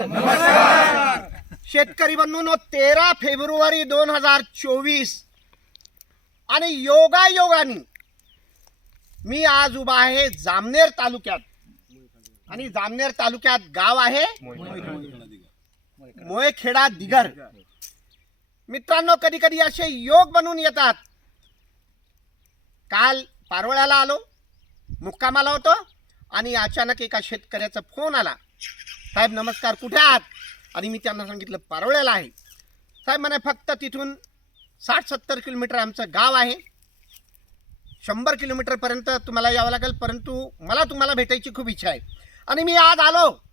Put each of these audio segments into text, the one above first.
नमस्कार. शेतकरी बंधूंनो तेरा फेब्रुवारी दोन हजार चोवीस. आणि योगा योगानी मी आज उभा आहे जामनेर तालुक्यात. आणि जामनेर तालुक्यात गाव आहे मोयखेडा दिगर. मित्रांनो कधी कधी असे योग बनून येतात. काल पारोळ्याला आलो मुक्कामाला होतो आणि अचानक एका शेतकऱ्याचा फोन आला. साहेब नमस्कार. कुठे आहात? आणि मी त्यांना सांगितलं पारोळ्याला आहे. साहेब म्हणे फक्त तिथून साठ सत्तर किलोमीटर आमचं गाव आहे. शंभर किलोमीटरपर्यंत तुम्हाला यावं लागेल परंतु मला तुम्हाला भेटायची खूप इच्छा आहे. आणि मी आज आलो.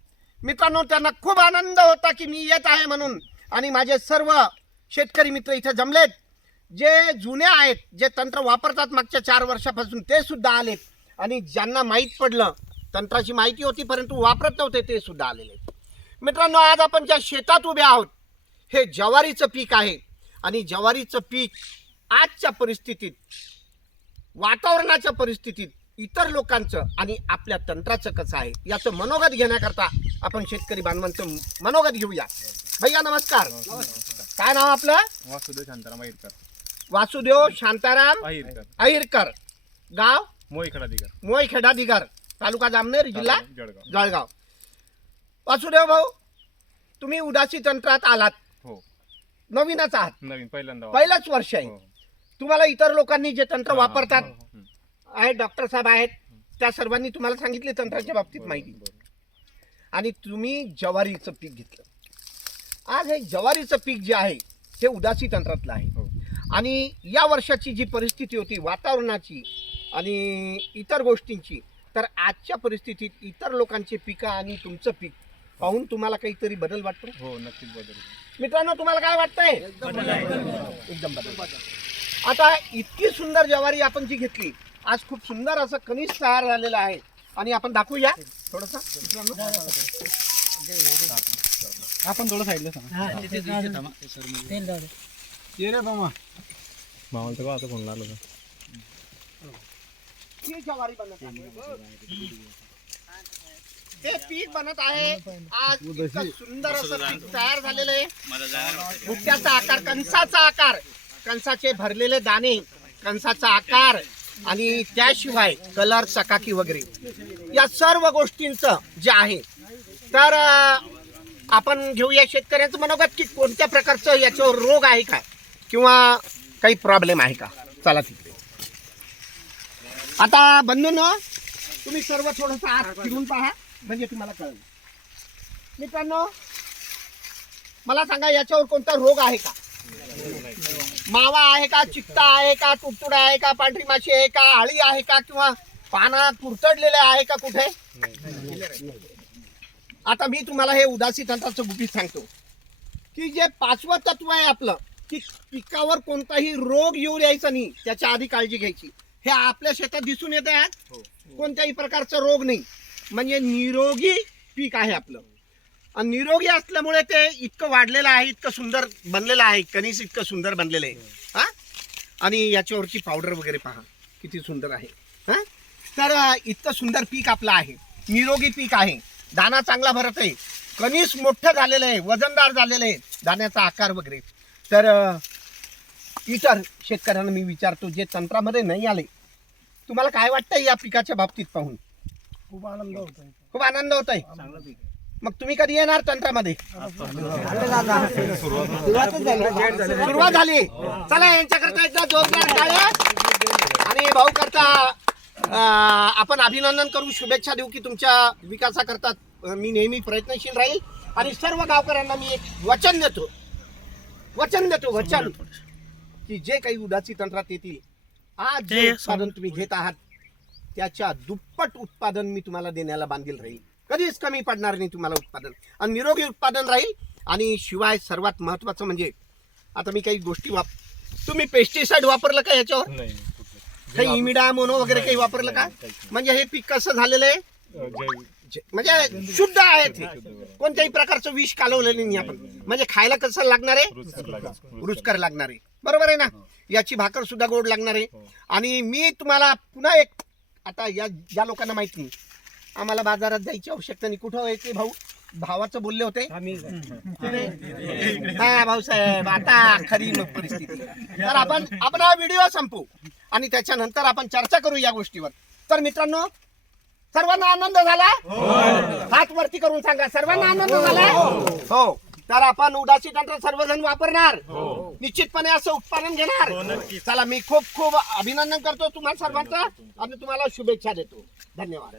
मित्रांनो त्यांना खूप आनंद होता की मी येत आहे म्हणून. आणि माझे सर्व शेतकरी मित्र इथं जमलेत. जे जुने आहेत जे तंत्र वापरतात मागच्या चार वर्षापासून ते सुद्धा आलेत. आणि ज्यांना माहीत पडलं तंत्राची माहिती होती परंतु वापरत नव्हते ते सुद्धा आलेले. मित्रांनो आज आपण ज्या शेतात उभे आहोत हे ज्वारीचं पीक आहे. आणि ज्वारीचं पीक आजच्या परिस्थितीत वातावरणाच्या परिस्थितीत इतर लोकांचं आणि आपल्या तंत्राचं कसं आहे याचं मनोगत घेण्याकरता आपण शेतकरी बांधवांचं मनोगत घेऊया. भैया नमस्कार. काय नाव आपलं? वासुदेव शांताराम अहिरकर. वासुदेव शांताराम अहिरकर. अहिरकर. गाव? मोईखडा दिगर मोयखेडा दिगर तालुका जामनेर जिल्हा जळगाव. जळगाव. वासुदेव भाऊ तुम्ही उदासी तंत्रात आलात. हो. नवीनच आहात. नवीन पहिल्यांदा पहिलंच वर्ष आहे. हो. तुम्हाला इतर लोकांनी जे तंत्र वापरतात हो, हो. आहेत डॉक्टर साहेब आहेत त्या सर्वांनी तुम्हाला सांगितले तंत्राच्या बाबतीत माहिती. बरोबर. आणि तुम्ही ज्वारीचं पीक घेतलं. आज हे ज्वारीचं पीक जे आहे ते उदासी तंत्रातलं आहे. हो. आणि या वर्षाची जी परिस्थिती होती वातावरणाची आणि इतर गोष्टींची तर आजच्या परिस्थितीत इतर लोकांचे पिकं आणि तुमचं पीक पाहून तुम्हाला काहीतरी बदल वाटतो? हो नक्कीच बदल मित्रांनो तुम्हाला काय वाटतंय? एकदम बदल आता इतकी सुंदर ज्वारी आपण जी घेतली आज खूप सुंदर असं कणीस तयार झालेलं आहे. आणि आपण दाखवूया. थोडस आपण थोडं साईडला सांगा मामा. तर आता फोन लागला? ही ज्वारी बनत आहे. ते पीक बनत आहे. आज इतकं सुंदर असं पीक तयार झालेलं आहे. बुट्ट्याचा आकार कंसाचा आकार. कंसाचे भरलेले दाणे कंसाचा आकार आणि त्याशिवाय कलर चकाकी वगैरे. या सर्व गोष्टींचं जे आहे तर आपण घेऊया शेतकऱ्याचं मनोगत की कोणत्या प्रकारचं याच्यावर रोग आहे का? किंवा काही प्रॉब्लेम आहे का? चला तिकडे. आता बंधूंनो तुम्ही सर्व थोडंसं आत फिरून पहा म्हणजे तुम्हाला कळेल. मित्रांनो मला सांगा याच्यावर कोणता रोग आहे का? मावा आहे का चित्ता आहे का तुडतुडा आहे का पांढरी माशी आहे का आळी आहे का किंवा पाना कुरतडलेले आहे का कुठे? आता मी तुम्हाला हे उदासी तंत्राचं गुपित सांगतो. की जे पाचवं तत्व आहे आपलं की पिकावर कोणताही रोग येऊ द्यायचा नाही त्याच्या आधी काळजी घ्यायची. हे आपल्या शेतात दिसून येत आहे कोणत्याही प्रकारचा रोग नाही. म्हणजे निरोगी पीक आहे आपलं. आणि निरोगी असल्यामुळे ते इतकं वाढलेलं आहे इतकं सुंदर बनलेलं आहे कणीस इतकं सुंदर बनलेलं आहे. हा? आणि याच्यावरची पावडर वगैरे पहा किती सुंदर आहे. हा? तर इतकं सुंदर पीक आपलं आहे. निरोगी पीक आहे. दाना चांगला भरत आहे. कणीस मोठं झालेलं आहे वजनदार झालेलं आहे दाण्याचा आकार वगैरे. तर इतर शेतकऱ्यांना मी विचारतो जे तंत्रामध्ये नाही आले. तुम्हाला काय वाटतं या पिकाच्या बाबतीत पाहून? खूप आनंद होतोय. खूप आनंद होत आहे चांगलं पीक मग तुम्ही कधी येणार तंत्रामध्ये? सुरुवात झाली. चला यांच्याकरता एकदा जोरदार टाळ्या आणि भाऊ करता आपण अभिनंदन करू. शुभेच्छा देऊ की तुमच्या विकासाकरता अं, मी नेहमी प्रयत्नशील राहील. आणि सर्व गावकऱ्यांना मी एक वचन देतो. वचन देतो वचन. की जे काही उदासी तंत्रात येतील आज जे उत्पादन तुम्ही घेत आहात त्याच्या दुप्पट उत्पादन मी तुम्हाला देण्याला बांधील राहील. कधीच कमी पडणार नाही तुम्हाला उत्पादन. आणि निरोगी उत्पादन राहील. आणि शिवाय सर्वात महत्वाचं म्हणजे आता मी काही गोष्टी वाप तुम्ही पेस्टिसाइड वापरलं का याच्यावर? नाही. काही इमिडा मोनो वगैरे काही वापरलं का? म्हणजे हे पीक कसं झालेलं आहे? जे- म्हणजे शुद्ध आहे ते कोणत्याही प्रकारचं विष कालवलेलं नाही आपण. म्हणजे खायला कसं लागणार आहे. रुचकर लागणार आहे. बरोबर आहे ना? याची भाकर सुद्धा गोड लागणार आहे. हो. आणि मी तुम्हाला पुन्हा एक आता या ज्या लोकांना माहीत नाही. आम्हाला बाजारात जायची आवश्यकता नाही. कुठं यायचे भाऊ? भावाचं बोलले होते. हा भाऊसाहेब आता खरी मग परिस्थिती. तर आपण आपण हा व्हिडिओ संपू. आणि त्याच्यानंतर आपण चर्चा करू या गोष्टीवर. तर मित्रांनो सर्वांना आनंद झाला? हात वरती करून सांगा. सर्वांना आनंद झाला? हो. तर आपण उदासी तंत्र सर्वजण वापरणार. निश्चितपणे असं उत्पादन घेणार. चला मी खूप खूप अभिनंदन करतो तुम्हाला सर्वांचं. आणि तुम्हाला शुभेच्छा देतो. धन्यवाद.